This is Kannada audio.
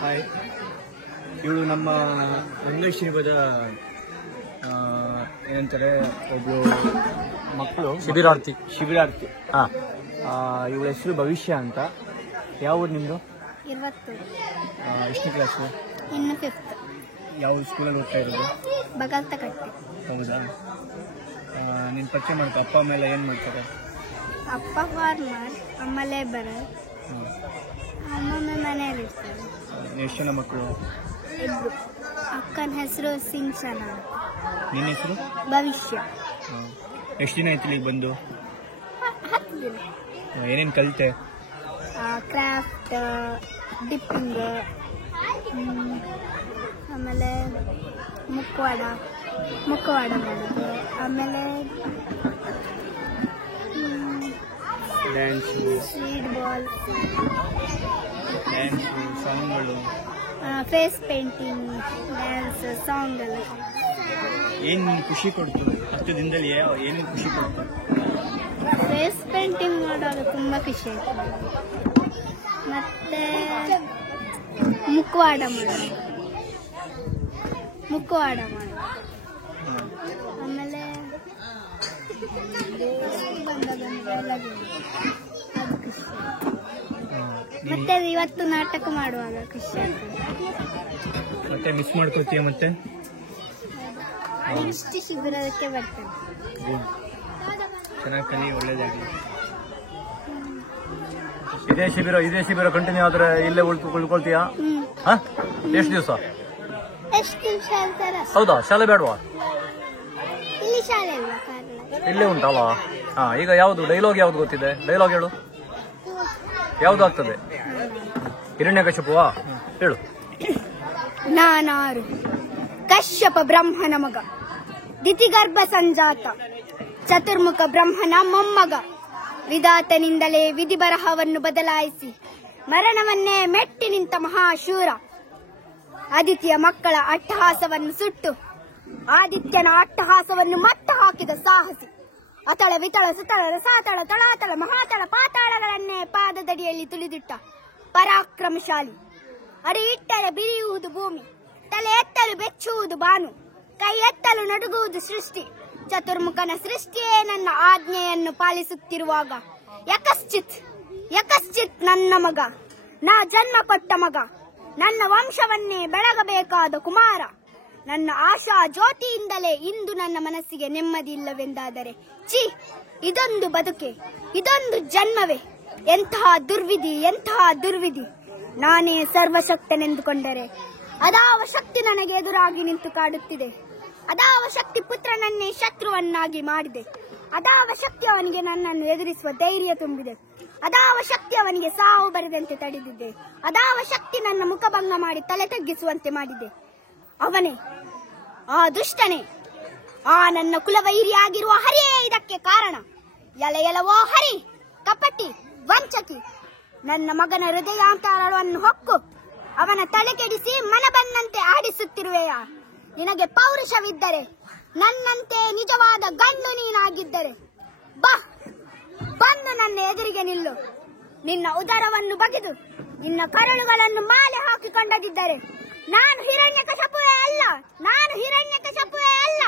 ಹಾಯ್, ಇವಳು ನಮ್ಮ ಇಂಗ್ಲಿಷ್ ಶಿಬಿರದ ಏನಂತಾರೆ ಒಬ್ಳು ಮಕ್ಕಳು ಶಿಬಿರಾರ್ಥಿ. ಹಾಂ, ಇವಳ ಹೆಸರು ಭವಿಷ್ಯ ಅಂತ. ಯಾವ ಊರು ನಿಮ್ಮದು? 20. ಎಷ್ಟನೇ ಕ್ಲಾಸು? ಇನ್ನು 5th. ಯಾವ ಸ್ಕೂಲಲ್ಲಿ ಓದ್ತಾ ಇರೋದು? ಬಗಲ್ತಕಟ್ಟೆ. ಹೌದಾ? ನೀನು ಪರಿಚಯ ಮಾಡ್ಕೊ. ಅಪ್ಪ ಅಮ್ಮ ಎಲ್ಲ ಏನು ಮಾಡ್ತಾರೆ? ಅಪ್ಪ ಫಾರ್ಮರ್, ಅಮ್ಮ ಲೇಬರರ್. ಅಮ್ಮಮ್ಮ ಮನೆಯಲ್ಲಿ ಇರ್ತಾರೆ. ಎಷ್ಟು ಜನ ಮಕ್ಕಳು? 2. ಅಕ್ಕನ ಹೆಸರು ಸಿಂಚನ. ನಿನ್ನ ಹೆಸರು? ಭವಿಷ್ಯ. ಎಷ್ಟು ದಿನ ಆಯ್ತು ಇಲ್ಲಿಗೆ ಬಂದು? 10 ದಿನ. ಏನೇನು ಕಲಿತೆ? ಕ್ರಾಫ್ಟ್, ಡಿಪ್ಪಿಂಗ್, ಆಮೇಲೆ ಮುಖವಾಡ ಮಾಡೋದು, ಆಮೇಲೆ ಡ್ಯಾನ್ಸು, ಸ್ವೀಟ್ ಬಾಲ್, ಡ್ಯಾನ್ಸು, ಸಾಂಗ್ಗಳು, ಫೇಸ್ ಪೇಂಟಿಂಗ್, ಡ್ಯಾನ್ಸ್, ಸಾಂಗ್ ಎಲ್ಲ. ಏನು ಖುಷಿ ಕೊಡ್ತು 10 ದಿನದಲ್ಲಿ? ಏನು ಖುಷಿ ಕೊಡ್ತು? ಫೇಸ್ ಪೇಂಟಿಂಗ್ ಮಾಡುವಾಗ ತುಂಬ ಖುಷಿ ಆಯ್ತು. ಮತ್ತೆ ಮುಖವಾಡ ಮಾಡೋದು, ಆಮೇಲೆ ಮತ್ತೆ ಇವತ್ತು ನಾಟಕ ಮಾಡುವಾಗ ಖುಷಿ ಆಗ್ತದೆ. ಮತ್ತೆ ಮಿಸ್ ಮಾಡ್ಕೋತೀಯ? ಮತ್ತೆ ಇಷ್ಟು ಶಿಬಿರಕ್ಕೆ ಬರ್ತೇನೆ. ಚೆನ್ನಾಗಿ ಕಲಿ, ಒಳ್ಳೇದಾಗಲಿ. ಇದೇ ಶಿಬಿರ ಕಂಟಿನ್ಯೂ ಆದ್ರೆ ಇಲ್ಲೇ ಉಳ್ಕೊಳ್ತೀಯಾ? ಎಷ್ಟು ದಿವಸ? ಎಷ್ಟು ನಿಮಿಷ ಅಂತಾರೆ? ಹೌದಾ? ಶಾಲೆ ಬೇಡವಾ? ಇಲ್ಲಿ ಶಾಲೆ ಇಲ್ಲ, ಇಲ್ಲೇ ಉಂಟಲ್ಲ. ಈಗ ಯಾವ್ದು ಡೈಲಾಗ್ ಯಾವ್ದು ಗೊತ್ತಿದೆ? ಡೈಲಾಗ್ ಹೇಳು. ಯಾವ್ದು ಆಗ್ತದೆ? ಹಿರಣ್ಯಕಶಿಪುವಾ? ಹೇಳು. ನಾನಾರು ಕಶ್ಯಪ ಬ್ರಹ್ಮನ ಮಗ, ದಿತಿಗರ್ಭ ಸಂಜಾತ, ಚತುರ್ಮುಖ ಬ್ರಹ್ಮನ ಮೊಮ್ಮಗ. ವಿಧಾತನಿಂದಲೇ ವಿಧಿ ಬರಹವನ್ನು ಬದಲಾಯಿಸಿ ಮರಣವನ್ನೇ ಮೆಟ್ಟಿ ನಿಂತ ಮಹಾಶೂರ. ಆದಿತ್ಯ ಮಕ್ಕಳ ಅಟ್ಟಹಾಸವನ್ನು ಸುಟ್ಟು ಆದಿತ್ಯನ ಅಟ್ಟಹಾಸವನ್ನು ಮಟ್ಟ ಹಾಕಿದ ಸಾಹಸಿ. ಅತಳ ವಿತಳ ಸುತಳ ರಸಾತಳ ತಳಾತಳ ಮಹಾತಳ ಪಾತಾಳಗಳನ್ನೇ ಪಾದದಡಿಯಲ್ಲಿ ತುಳಿದಿಟ್ಟ ಪರಾಕ್ರಮಶಾಲಿ. ಅಡಿ ಇಟ್ಟರೆ ಬಿರಿಯುವುದು ಭೂಮಿ, ತಲೆ ಎತ್ತಲು ಬೆಚ್ಚುವುದು ಬಾನು, ಕೈ ಎತ್ತಲು ನಡುಗುವುದು ಸೃಷ್ಟಿ. ಚತುರ್ಮುಖನ ಸೃಷ್ಟಿಯೇ ನನ್ನ ಆಜ್ಞೆಯನ್ನು ಪಾಲಿಸುತ್ತಿರುವಾಗ ಯಕಶ್ಚಿತ್ ನನ್ನ ಮಗ, ನಾ ಜನ್ಮ ಕೊಟ್ಟ ಮಗ, ನನ್ನ ವಂಶವನ್ನೇ ಬೆಳಗಬೇಕಾದ ಕುಮಾರ. ನನ್ನ ಆಶಾ ಜ್ಯೋತಿಯಿಂದಲೇ ಇಂದು ನನ್ನ ಮನಸ್ಸಿಗೆ ನೆಮ್ಮದಿ ಇಲ್ಲವೆಂದಾದರೆ ಛೀ, ಇದೊಂದು ಬದುಕೆ, ಇದೊಂದು ಜನ್ಮವೇ, ಎಂತಹ ದುರ್ವಿಧಿ. ನಾನೇ ಸರ್ವಶಕ್ತನೆಂದುಕೊಂಡರೆ ಅದಾವ ಶಕ್ತಿ ನನಗೆ ಎದುರಾಗಿ ನಿಂತು ಕಾಡುತ್ತಿದೆ. ಅದಾವ ಶಕ್ತಿ ಪುತ್ರನನ್ನೇ ಶತ್ರುವನ್ನಾಗಿ ಮಾಡಿದೆ. ಅದಾವ ಶಕ್ತಿ ಅವನಿಗೆ ನನ್ನನ್ನು ಎದುರಿಸುವ ಧೈರ್ಯ ತುಂಬಿದೆ. ಅದಾವ ಶಕ್ತಿ ಅವನಿಗೆ ಸಾವು ಬರದಂತೆ ತಡೆದಿದೆ. ಅದಾವ ಶಕ್ತಿ ನನ್ನ ಮುಖಭಂಗ ಮಾಡಿ ತಲೆ ತಗ್ಗಿಸುವಂತೆ ಮಾಡಿದೆ. ಅವನೇ, ಆ ದುಷ್ಟನೇ, ಆ ನನ್ನ ಕುಲವೈರಿಯಾಗಿರುವ ಹರಿಯೇ ಇದಕ್ಕೆ ಕಾರಣ. ಎಲವೋ ಹರಿ, ಕಪಟಿ, ವಂಚಕಿ, ನನ್ನ ಮಗನ ಹೃದಯಾಂತರವನ್ನು ಹೊಕ್ಕು ಅವನ ತಲೆ ಕೆಡಿಸಿ ಮನ ಬಂದಂತೆ ಆಡಿಸುತ್ತಿರುವೆಯಾ? ನಿನಗೆ ಪೌರುಷವಿದ್ದರೆ, ನನ್ನಂತೆ ನಿಜವಾದ ಗಂಡು ನೀನಾಗಿದ್ದರೆ ಬಂದು ನನ್ನ ಎದುರಿಗೆ ನಿಲ್ಲು. ನಿನ್ನ ಉದರವನ್ನು ಬಗೆದು ನಿನ್ನ ಕರಳುಗಳನ್ನು ಮಾಲೆ ಹಾಕಿಕೊಂಡದಿದ್ದರೆ ನಾನು ಹಿರಣ್ಯಕಶಿಪುವೇ ಅಲ್ಲ.